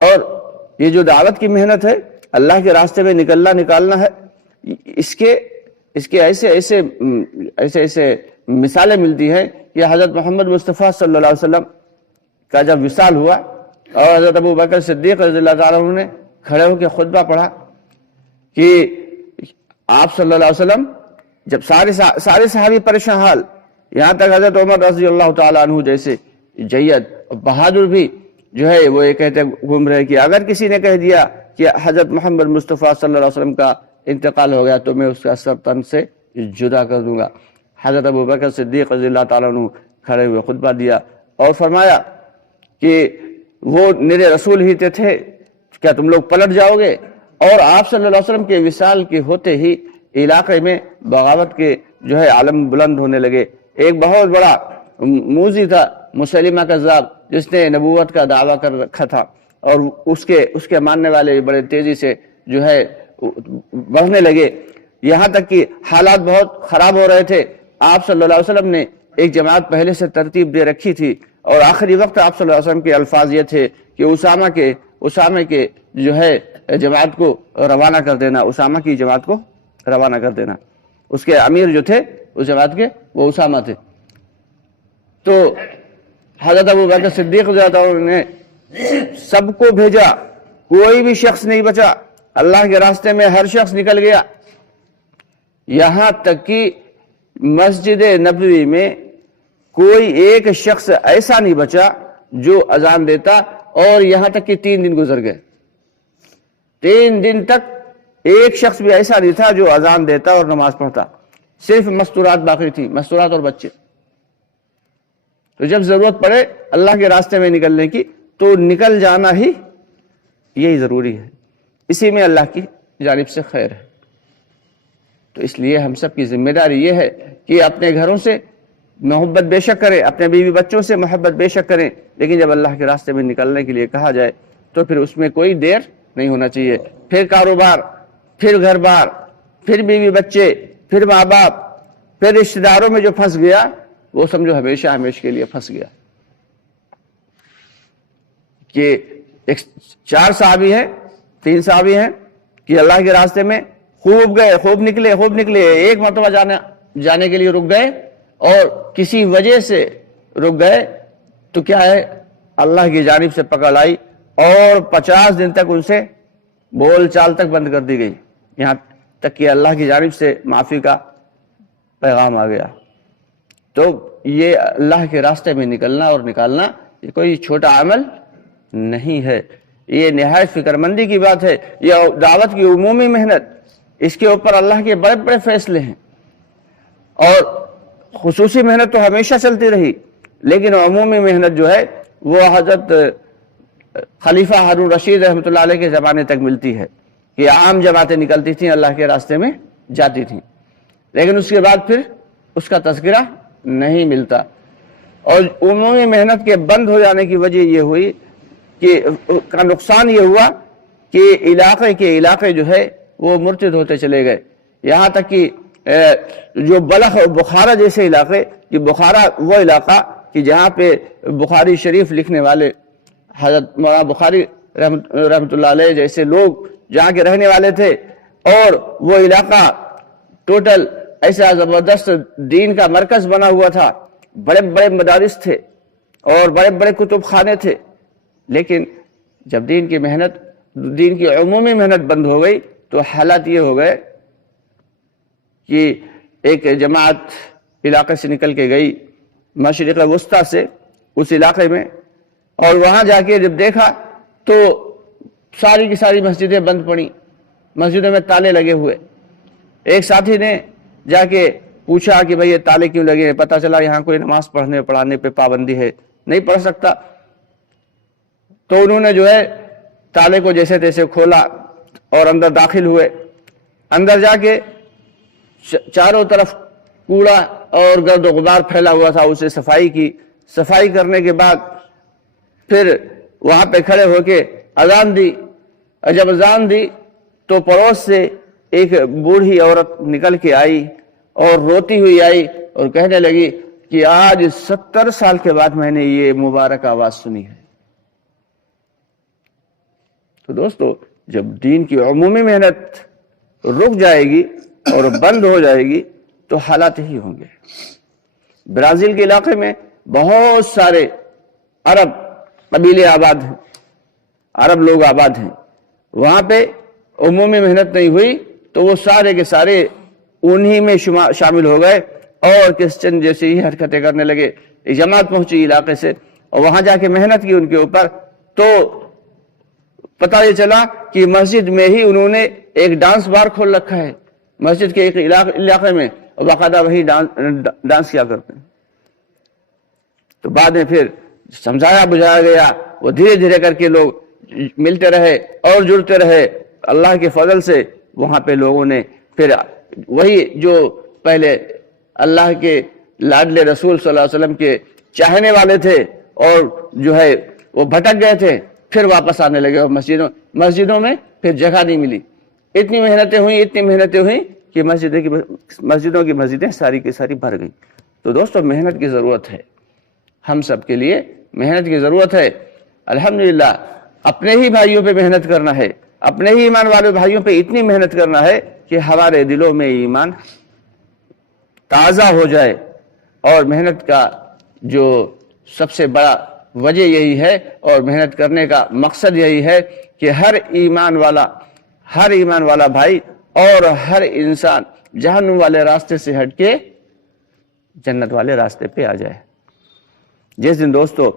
اور یہ جو دعوت کی محنت ہے، اللہ کے راستے میں نکالنا ہے، اس کے ایسے مثالیں ملتی ہیں کہ حضرت محمد مصطفیٰ صلی اللہ علیہ وسلم کا جب وصال ہوا اور حضرت ابو بکر صدیق رضی اللہ تعالیٰ عنہ نے کھڑے ہو کے خطبہ پڑھا کہ آپ صلی اللہ علیہ وسلم جب سارے صحابی پریشان حال، یہاں تک حضرت عمر رضی اللہ تعالیٰ عنہ جیسے جید اور بہادر بھی جو ہے وہ یہ کہتے گھوم رہے کہ اگر کسی نے کہہ دیا کہ حضرت محمد مصطفیٰ صلی اللہ علیہ وسلم کا انتقال ہو گیا تو میں اس کا سر تن سے جدا کر دوں گا۔ حضرت ابو بکر صدیق رضی اللہ تعالیٰ عنہ کھڑے ہوئے خطبہ دیا اور فرمایا کہ وہ میرے رسول ہی تھے، کیا تم لوگ پلٹ جاؤ گے؟ اور آپ صلی اللہ علیہ وسلم کے وصال کے ہوتے ہی علاقے میں بغاوت کے جو ہے عالم بلند ہونے لگے۔ ایک بہت بڑا موذی تھا مسیلمہ کذاب، جس نے نبوت کا دعویٰ کر رکھا تھا، اور اس کے ماننے والے بڑے تیزی سے جو ہے بڑھنے لگے، یہاں تک کہ حالات بہت خراب ہو رہے تھے۔ آپ صلی اللہ علیہ وسلم نے ایک جماعت پہلے سے ترتیب دے رکھی تھی، اور آخری وقت آپ صلی اللہ علیہ وسلم کے الفاظ یہ تھے کہ اسامہ کے جو ہے جماعت کو روانہ کر دینا، اسامہ کی جماعت کو روانہ کر دینا۔ اس کے امیر جو تھے اس جماعت کے وہ اسامہ تھے۔ تو حضرت ابو بکر صدیق رضی اللہ عنہ نے سب کو بھیجا، کوئی بھی شخص نہیں بچا، اللہ کے راستے میں ہر شخص نکل گیا، یہاں تک کہ مسجد نبوی میں کوئی ایک شخص ایسا نہیں بچا جو اذان دیتا، اور یہاں تک کہ 3 دن گزر گئے، 3 دن تک ایک شخص بھی ایسا نہیں تھا جو اذان دیتا اور نماز پڑھتا، صرف مستورات باقی تھی، مستورات اور بچے۔ تو جب ضرورت پڑے اللہ کے راستے میں نکلنے کی تو نکل جانا ہی یہی ضروری ہے، اسی میں اللہ کی جانب سے خیر ہے۔ تو اس لیے ہم سب کی ذمہ داری یہ ہے کہ اپنے گھروں سے محبت بے شک کریں، اپنے بیوی بچوں سے محبت بے شک کریں، لیکن جب اللہ کے راستے میں نکلنے کے لیے کہا جائے تو پھر اس میں کوئی دیر نہیں ہونا چاہیے۔ پھر کاروبار، پھر گھر بار، پھر بیوی بچے، پھر ماں باپ، پھر رشتہ داروں میں جو پھنس گیا وہ سمجھو ہمیشہ کے لیے پھنس گیا۔ کہ 4 صحابی ہیں، 3 صحابی ہیں کہ اللہ کے راستے میں خوب گئے، خوب نکلے، ایک مرتبہ جانے کے لیے رک گئے اور کسی وجہ سے رک گئے تو کیا ہے، اللہ کی جانب سے پکڑ آئی اور 50 دن تک ان سے بول چال تک بند کر دی گئی، یہاں تک کہ اللہ کی جانب سے معافی کا پیغام آ گیا۔ تو یہ اللہ کے راستے میں نکلنا اور نکالنا یہ کوئی چھوٹا عمل نہیں ہے، یہ نہایت فکر مندی کی بات ہے۔ یہ دعوت کی عمومی محنت، اس کے اوپر اللہ کے بڑے بڑے فیصلے ہیں، اور خصوصی محنت تو ہمیشہ چلتی رہی، لیکن عمومی محنت جو ہے وہ حضرت خلیفہ ہارون رشید رحمۃ اللہ علیہ کے زمانے تک ملتی ہے کہ عام جماعتیں نکلتی تھیں، اللہ کے راستے میں جاتی تھیں، لیکن اس کے بعد پھر اس کا تذکرہ نہیں ملتا۔ اور عمومی محنت کے بند ہو جانے کی وجہ یہ ہوئی کہ کا نقصان یہ ہوا کہ علاقے جو ہے وہ مرتد ہوتے چلے گئے، یہاں تک کہ جو بلخ اور بخارا جیسے علاقے، کہ بخارا وہ علاقہ کہ جہاں پہ بخاری شریف لکھنے والے حضرت مولانا بخاری رحمۃ اللہ علیہ جیسے لوگ جہاں کے رہنے والے تھے، اور وہ علاقہ ٹوٹل ایسا زبردست دین کا مرکز بنا ہوا تھا، بڑے بڑے مدارس تھے اور بڑے بڑے کتب خانے تھے، لیکن جب دین کی عمومی محنت بند ہو گئی تو حالات یہ ہو گئے کہ ایک جماعت علاقے سے نکل کے گئی مشرق وسطیٰ سے اس علاقے میں، اور وہاں جا کے جب دیکھا تو ساری کی ساری مسجدیں بند پڑی، مسجدوں میں تالے لگے ہوئے۔ ایک ساتھی نے جا کے پوچھا کہ بھئی یہ تالے کیوں لگے ہیں؟ پتہ چلا یہاں کوئی نماز پڑھانے پہ پابندی ہے، نہیں پڑھ سکتا۔ تو انہوں نے جو ہے تالے کو جیسے تیسے کھولا اور اندر داخل ہوئے، اندر جا کے چاروں طرف کوڑا اور گرد و غبار پھیلا ہوا تھا، اسے صفائی کرنے کے بعد پھر وہاں پہ کھڑے ہو کے اذان دی، اور جب اذان دی تو پڑوس سے ایک بوڑھی عورت نکل کے آئی اور روتی ہوئی آئی اور کہنے لگی کہ آج 70 سال کے بعد میں نے یہ مبارک آواز سنی ہے۔ تو دوستو جب دین کی عمومی محنت رک جائے گی اور بند ہو جائے گی تو حالات ہی ہوں گے۔ برازیل کے علاقے میں بہت سارے عرب قبیلے آباد ہیں، عرب لوگ آباد ہیں، وہاں پہ عمومی محنت نہیں ہوئی تو وہ سارے کے سارے انہی میں شامل ہو گئے اور کرسچن جیسے ہی حرکتیں کرنے لگے۔ ایک جماعت پہنچی علاقے سے اور وہاں جا کے محنت کی ان کے اوپر، تو پتہ یہ چلا کہ مسجد میں ہی انہوں نے ایک ڈانس بار کھول رکھا ہے، مسجد کے ایک علاقے میں، اور باقاعدہ وہی ڈانس کیا کرتے ہیں۔ تو بعد میں پھر سمجھایا بجھایا گیا، وہ دھیرے دھیرے کر کے لوگ ملتے رہے اور جڑتے رہے۔ اللہ کے فضل سے وہاں پہ لوگوں نے پھر وہی جو پہلے اللہ کے لاڈلے رسول صلی اللہ علیہ وسلم کے چاہنے والے تھے اور جو ہے وہ بھٹک گئے تھے، پھر واپس آنے لگے اور مسجدوں میں پھر جگہ نہیں ملی۔ اتنی محنتیں ہوئیں کہ مسجدوں کی مسجدیں ساری کی ساری بھر گئیں۔ تو دوستو محنت کی ضرورت ہے، ہم سب کے لیے محنت کی ضرورت ہے۔ الحمدللہ اپنے ہی بھائیوں پہ محنت کرنا ہے، اپنے ہی ایمان والے بھائیوں پہ اتنی محنت کرنا ہے کہ ہمارے دلوں میں ایمان تازہ ہو جائے۔ اور محنت کا جو سب سے بڑا وجہ یہی ہے اور محنت کرنے کا مقصد یہی ہے کہ ہر ایمان والا بھائی اور ہر انسان جہنم والے راستے سے ہٹ کے جنت والے راستے پہ آ جائے۔ جس دن دوستو